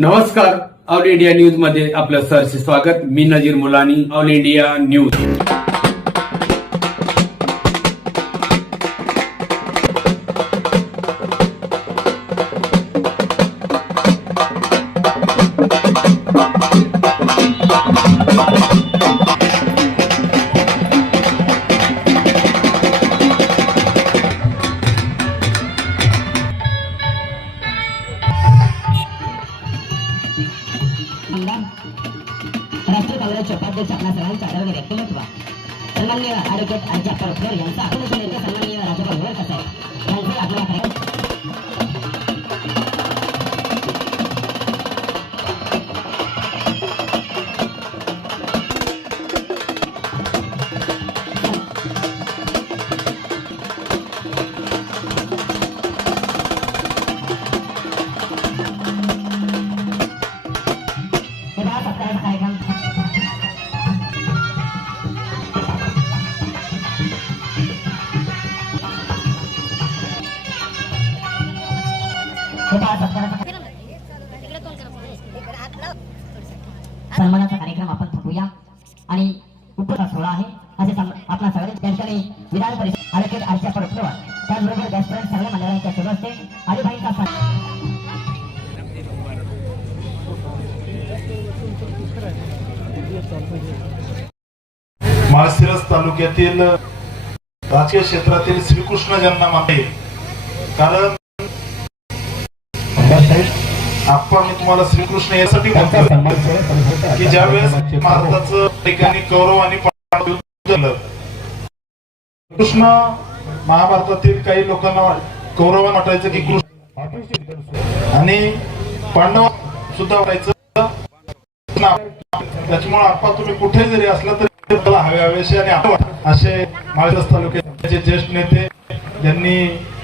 नमस्कार all India न्यूजमध्ये आपलं सरचे स्वागत. मी Nazir Mulani all India news. Malshiras तालुक्यातील राजकीय क्षेत्रातील श्रीकृष्ण ज्यांना मानते. कारण आप्पा मी तुम्हाला श्रीकृष्ण यासाठी म्हणतो की ज्यावेळेस भारताचं ठिकाणी कौरव आणि कृष्ण महाभारतातील काही लोकांना कौरवांना वाटायचं की कृष्ण आणि पांडव सुद्धा वाटायचं. त्याच्यामुळे आप्पा तुम्ही कुठे जरी असला तरी मला आणि असे माळशिरस तालुक्याचे ज्येष्ठ नेते यांनी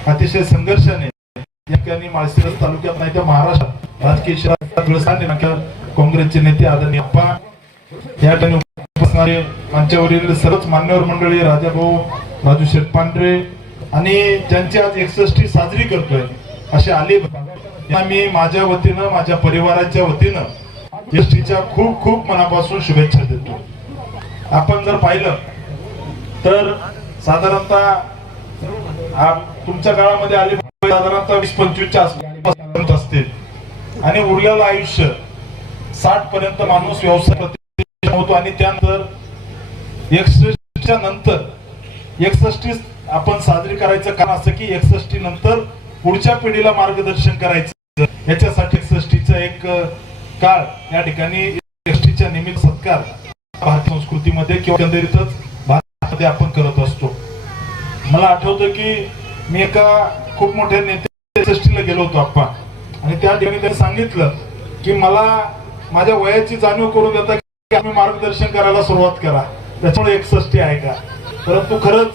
अतिशय संघर्षाने या ठिकाणी माळशिरस तालुक्यात नाही तर महाराष्ट्रात राजकीय शहरात काँग्रेसचे नेते आदरणीय अप्पा या ठिकाणी असणारे मंचावरील सर्वच मान्यवर मंडळी राजाभाऊ राजू शेठ पांढरे आणि ज्यांची आज एकसष्टी साजरी करतोय असे आले मी माझ्या वतीनं माझ्या परिवाराच्या वतीनं एसटीच्या खूप खूप मनापासून शुभेच्छा देतो. आपण जर पाहिलं तर साधारणतः तुमच्या काळामध्ये आले साधारणतः वीस पंचवीसच्या आसपास असतील. आणि उरलेलं आयुष्य साठ पर्यंत माणूस व्यवसाय होतो. आणि त्यानंतर एकसष्टच्या नंतर एकसष्टी आपण साजरी करायचं कारण असं की एकसष्टी नंतर पुढच्या पिढीला मार्गदर्शन करायचं. याच्यासाठी एकसष्टीचा एक काळ या ठिकाणी एकसष्टीच्या निमित्त सत्कार. भारतीय संस्कृतीमध्ये किंवा एकंदरीतच भारतामध्ये आपण करत असतो. मला आठवतं की मी एका खूप मोठ्या नेते एकसष्टीला गेलो होतो आप्पा. आणि त्या ठिकाणी त्यांनी सांगितलं की मला माझ्या वयाची जाणीव करून देता की आम्ही मार्गदर्शन करायला सुरुवात करा. त्याच्यामुळे एकसष्टी आहे का? परंतु खरंच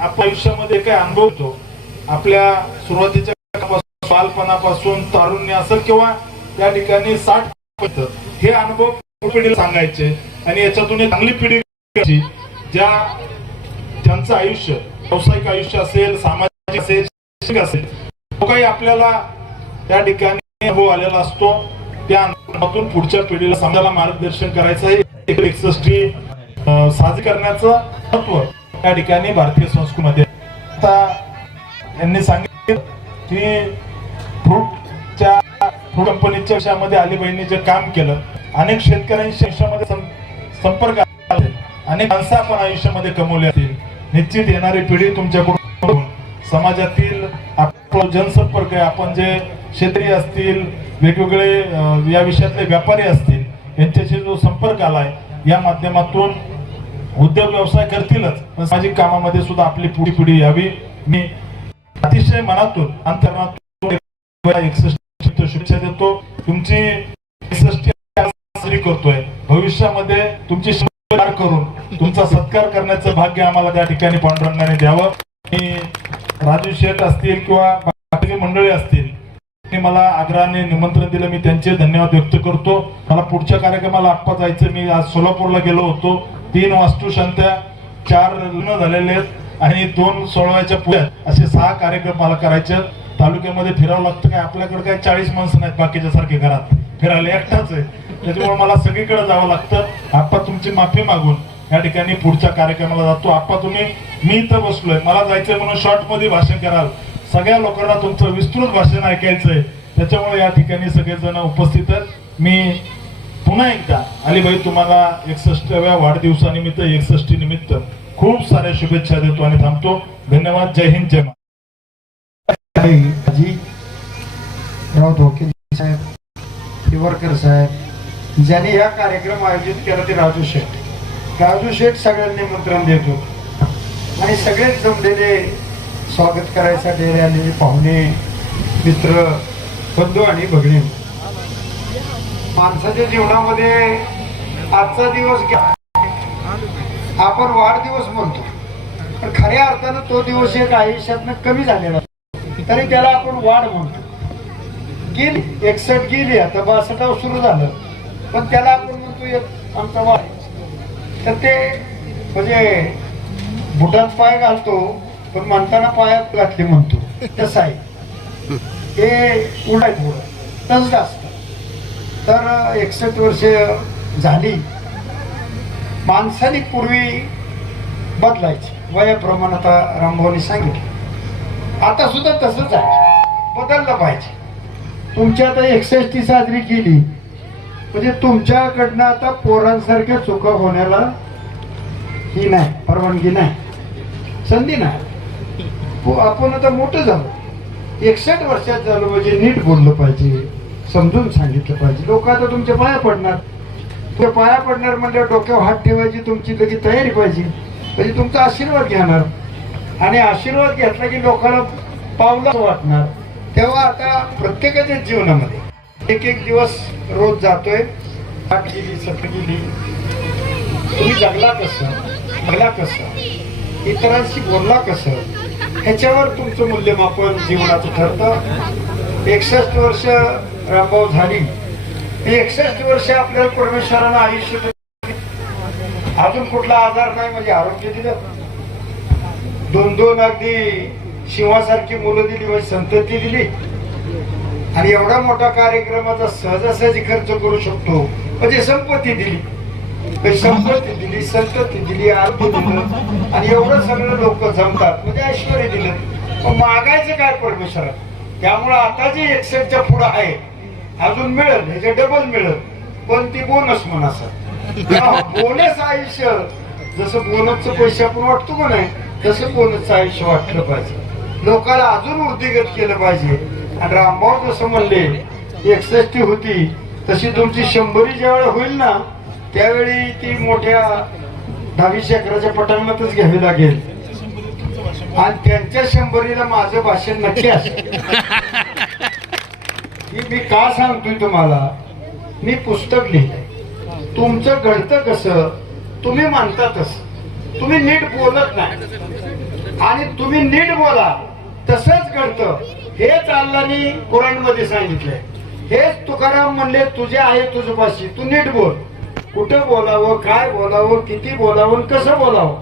आपल्या आयुष्यामध्ये काय अनुभवतो आपल्या सुरुवातीच्या बालपणापासून तारुण्य असेल किंवा त्या ठिकाणी साठ हे अनुभव पिढीला सांगायचे. आणि याच्यातून एक चांगली पिढी ज्या ज्यांचं आयुष्य व्यावसायिक आयुष्य असेल सामाजिक असेल शैक्षणिक असेल तो काही आपल्याला त्या ठिकाणी अनुभव आलेला असतो. त्या अनुभवातून पुढच्या पिढीला समाजाला मार्गदर्शन करायचं आहे. एकसष्टी साजरी करण्याचं महत्त्व त्या ठिकाणी भारतीय संस्कृतीमध्ये. आता यांनी सांगितलं की फ्रूटच्या फ्रूट कंपनीच्या विषयामध्ये अलीबाईंनी जे काम केलं अनेक शेतकऱ्यांच्या आयुष्यामध्ये संपर्क अनेक माणसं आपण आयुष्यामध्ये कमवली असतील. निश्चित येणारी पिढी तुमच्याकडून समाजातील आपला जनसंपर्क आहे. आपण जे क्षेत्रीय असतील वेगवेगळे या विषयातले व्यापारी असतील यांच्याशी जो संपर्क आलाय या माध्यमातून उद्योग व्यवसाय करतीलच. पण सामाजिक कामामध्ये सुद्धा आपली पुढी पिढी यावी. मी अतिशय मनातून अंतरणातून एकसष्ट शुभेच्छा देतो. तुमची करतोय. भविष्यामध्ये तुमची करून तुमचा सत्कार करण्याचं भाग्य आम्हाला त्या ठिकाणी पांडुरंगाने द्यावं. आणि राजू शेठ असतील किंवा बाकीची मंडळी असतील मला आग्रहाने निमंत्रण दिलं. मी त्यांचे धन्यवाद व्यक्त करतो. मला पुढच्या कार्यक्रमाला आप्पा जायचं. मी आज सोलापूरला गेलो होतो. तीन वास्तुशांत्या चार लग्न झालेले आहेत आणि दोन सोळाव्याच्या पुढ्यात असे सहा कार्यक्रम मला करायचे तालुक्यामध्ये फिरावं लागतं काय? आपल्याकडे काय चाळीस माणसं नाहीत बाकीच्या सारखे घरात. फिरायला एकटाच आहे. त्याच्यामुळे मला सगळीकडे जावं लागतं. आप्पा तुमची माफी मागून या ठिकाणी पुढच्या कार्यक्रमाला जातो. आप्पा तुम्ही मी इथं बसलोय. मला जायचंय म्हणून शॉर्टमध्ये भाषण कराल. सगळ्या लोकांना तुमचं विस्तृत भाषण ऐकायचंय. त्याच्यामुळे या ठिकाणी सगळेजण उपस्थित आहेत. मी पुन्हा एकदा अलीबाई तुम्हाला एकसष्टव्या वाढदिवसानिमित्त एकसष्टी निमित्त खूप साऱ्या शुभेच्छा देतो आणि थांबतो. धन्यवाद. जय हिंद जय हिवरकर साहेब ज्यांनी हा कार्यक्रम आयोजित केला ते राजू शेठ. राजू शेठ सगळ्यांनी निमंत्रण देतो आणि सगळेच जमलेले स्वागत करायसाठी आलेले पाहुणे मित्र बंधू आणि भगिनी. माणसाच्या जीवनामध्ये आजचा दिवस आपण वाढदिवस म्हणतो. पण खऱ्या अर्थानं तो दिवस एक आयुष्यातनं कमी झालेला तरी त्याला आपण वाढ म्हणतो. गेली एकसठ गेली आता बासठाव सुरू झालं. पण त्याला आपण म्हणतो एक आमचा वाय तर ते म्हणजे बुटात पाय घालतो पण म्हणताना पायात घातले म्हणतो. तसं आहे. हे उडाय थोडं. तसंच असतं. तर एकसष्ट वर्ष झाली. माणसाने पूर्वी बदलायची. वयाप्रमाणे आता रामभाऊने सांगितलं. आता सुद्धा तसंच आहे. बदललं पाहिजे. तुमची आता एकसष्टी साजरी केली. म्हणजे तुमच्याकडनं आता पोरांसारख्या चुका होण्याला ही नाही परवानगी नाही. संधी नाही. हो, आपण आता मोठं झालो. एकसष्ट वर्षात झालो म्हणजे नीट बोललं पाहिजे समजून सांगितलं पाहिजे. लोक आता तुमच्या पाया पडणार. तुमच्या पाया पडणार म्हणजे डोक्यावर हात ठेवायची तुमची लगेच तयारी पाहिजे. म्हणजे तुमचा आशीर्वाद घेणार. आणि आशीर्वाद घेतला की लोकांना पावलं वाटणार. तेव्हा आता प्रत्येकाच्या जीवनामध्ये एक एक दिवस रोज जातोय. आठ गेली सत गेली तुम्ही जगला कसं? मला कसं? इतरांशी बोलला कसं? ह्याच्यावर तुमचं मूल्यमापन जीवनाचं ठरतं. एकसष्ट वर्ष रामभाऊ झाली. एकसष्ट वर्ष आपल्याला परमेश्वरानं आयुष्य अजून कुठला आजार नाही म्हणजे आरोग्य दिलं. दोन दोन अगदी शिवासारखी मुलं दिली म्हणजे संतती दिली. आणि एवढा मोठा कार्यक्रमाचा सहजासहजी खर्च करू शकतो. म्हणजे संपत्ती दिली. म्हणजे संपत्ती दिली संतती दिली आरोग्य दिलं. आणि एवढं सगळं लोक जमतात. म्हणजे ऐश्वर दिलं. मग मागायचं काय परमेश्वर त्यामुळं आता जे एकसष्टच्या पुढं आहे अजून मिळेल. ह्याचे डबल मिळेल. पण ती बोनस म्हणा बोनस आयुष्य. जसं बोनसचं पैसे आपण वाटतो का नाही तसं बोनसचं आयुष्य वाटलं पाहिजे. लोकांना अजून वृद्धिगत केलं पाहिजे. आणि रामभाऊ जसं म्हणले एकसष्टी होती तशी तुमची शंभरी ज्यावेळी होईल ना त्यावेळी ती मोठ्या दहावीस अकराच्या पटांगणातच घ्यावी लागेल. आणि त्यांच्या शंभरीला माझं भाषण नक्की असेल. मी का सांगतोय तुम्हाला? मी पुस्तक लिहिलंय. तुमचं घडतं कसं तुम्ही मानतातच तुम्ही नीट बोलत नाही. आणि तुम्ही नीट बोला. तसंच घडतं. हेच अल्लानी कुराणमध्ये सांगितलंय. हेच तुकाराम म्हणले तुझे आहे तुझं पाशी तू नीट बोल. कुठं बोलावं काय बोलावं किती बोलावं कसं बोलावं?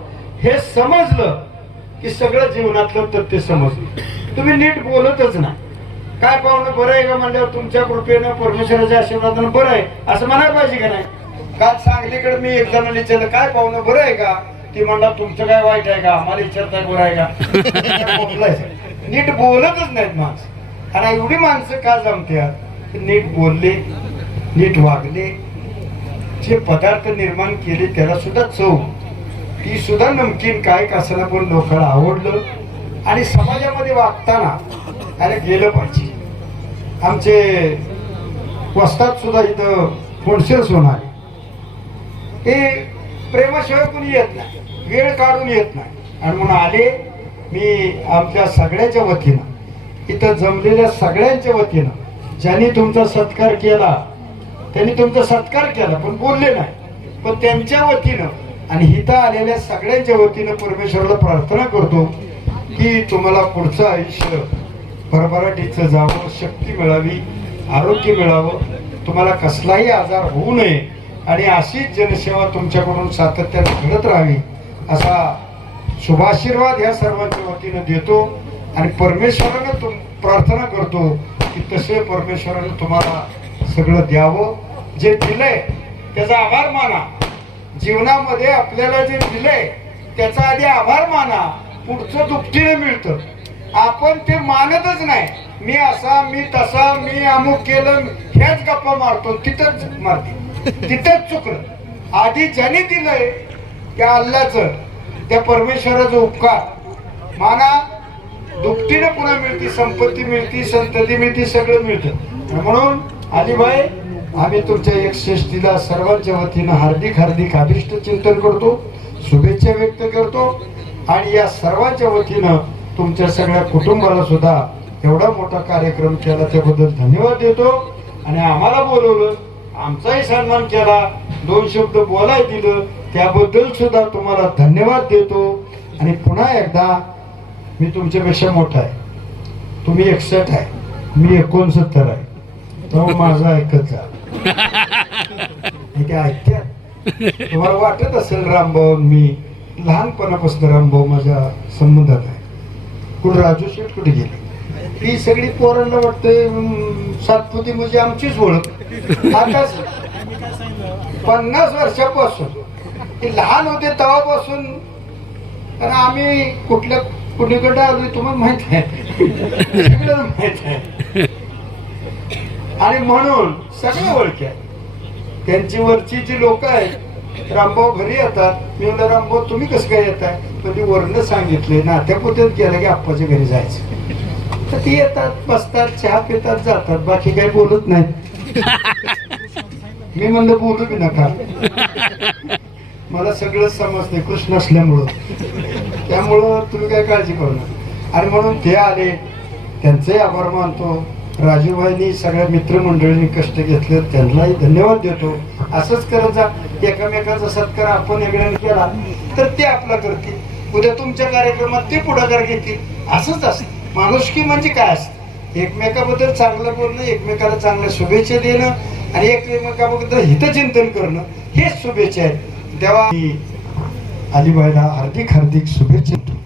हे समजलं की सगळं जीवनातलं तथ्य समजलं. तुम्ही नीट बोलतच नाही. काय पाहुणं बरं आहे का म्हणल्यावर तुमच्या कृपेनं परमेश्वराच्या आशीर्वादानं बरं आहे? असं म्हणायला पाहिजे का नाही? काल सांगलीकडे मी एक जणांना विचारलं काय पाहुणं बरं आहे का? ती म्हणला तुमचं काय वाईट आहे का? आम्हाला विचारताय बरं आहे का? नीट बोलतच नाहीत माणसं. आणि एवढी माणसं का जमत्यात? नीट बोलले नीट वागले. जे पदार्थ निर्माण केले त्याला सुद्धा चव. ती सुद्धा नमकीन काय कसं पण लोकांना आवडलं. आणि समाजामध्ये वागताना अरे गेलं पाहिजे. आमचे वस्तात सुद्धा इथं फोडशेच होणार ते प्रेमाशिवाय कोणी येत नाही. वेळ काढून येत नाही. आणि म्हणून आले मी आमच्या सगळ्याच्या वतीनं इथं जमलेल्या सगळ्यांच्या वतीनं ज्यांनी तुमचा सत्कार केला त्यांनी तुमचा सत्कार केला पण बोलले नाही. पण त्यांच्या वतीनं आणि इथं आलेल्या सगळ्यांच्या वतीनं परमेश्वराला प्रार्थना करतो की तुम्हाला पुढचं आयुष्य भरभराटीचं जावं शक्ती मिळावी आरोग्य मिळावं. तुम्हाला कसलाही आजार होऊ नये. आणि अशीच जनसेवा तुमच्याकडून सातत्याने घडत राहावी असा शुभाशीर्वाद या सर्वांच्या वतीनं देतो आणि परमेश्वरानं तुम प्रार्थना करतो की तसे परमेश्वरानं तुम्हाला सगळं द्यावं. जे दिलंय त्याचा आभार माना. जीवनामध्ये आपल्याला जे दिलंय त्याचा आधी आभार माना. पुढचं दुपटीने मिळतं. आपण ते मानतच नाही. मी असा मी तसा मी अमुक केलं ह्याच गप्पा मारतो तिथंच मारते. तिथंच चुकलं. आधी ज्याने दिलंय त्या अल्लाचं. त्या परमेश्वराचा उपकार. माना दुपटीनं पुन्हा मिळती संपत्ती मिळती संतती मिळती सगळं मिळतं. म्हणून अलिबाई आम्ही तुमच्या एक श्रेष्ठीला सर्वांच्या वतीनं हार्दिक हार्दिक अभिष्ट चिंतन करतो शुभेच्छा व्यक्त करतो आणि या सर्वांच्या वतीनं तुमच्या सगळ्या कुटुंबाला सुद्धा एवढा मोठा कार्यक्रम केला त्याबद्दल धन्यवाद देतो. आणि आम्हाला बोलवलं आमचाही सन्मान केला दोन शब्द बोलाय दिलं त्याबद्दल सुद्धा तुम्हाला धन्यवाद देतो. आणि पुन्हा एकदा मी तुमच्यापेक्षा मोठा आहे. तुम्ही एकसठ आहे. मी एकोणसत्तर आहे. तो माझा ऐकत जा हे तुम्हाला वाटत असेल रामभाऊ मी लहानपणापासून रामभाऊ माझ्या संबंधात आहे. कुठं राजू शेठ कुठे गेले? ही सगळी पोरांना वाटते सातपुती म्हणजे आमचीच ओळख. आता पन्नास वर्षापासून ते लहान होते तेव्हापासून. कारण आम्ही कुठल्या कुणीकडे आलोय तुम्हाला माहीत आहे. माहीत आहे. आणि म्हणून सगळे ओळख्या त्यांची वरची जी लोक आहेत रामभाऊ घरी येतात. मी म्हणलं रामभाऊ तुम्ही कसं काय येताय? म्हणजे वर्ण सांगितले नात्यापुत्यात गेलं की आप्पाच्या घरी जायचं. तर ती येतात बसतात चहा पितात जातात. बाकी काही बोलत नाही मी म्हणलं बोलू बी नका. मला सगळं समजते कृष्ण असल्यामुळं. त्यामुळं तुम्ही काय काळजी करू नका. आणि म्हणून ते आले त्यांचंही आभार मानतो. राजूभाईंनी सगळ्या मित्रमंडळींनी कष्ट घेतले त्यांनाही धन्यवाद देतो. असंच करत जा. एकामेकाचा सत्कार आपण एकड्याने केला तर ते आपला करतील. उद्या तुमच्या कार्यक्रमात ते पुढाकार घेतील. असंच असतं. माणुसकी म्हणजे काय असतं? एकमेकाबद्दल चांगलं बोलणं एकमेकाला चांगल्या शुभेच्छा देणं आणि एकमेकाबद्दल हितचिंतन करणं हेच शुभेच्छा आहेत. तेव्हा अलिबाईला हार्दिक हार्दिक शुभेच्छा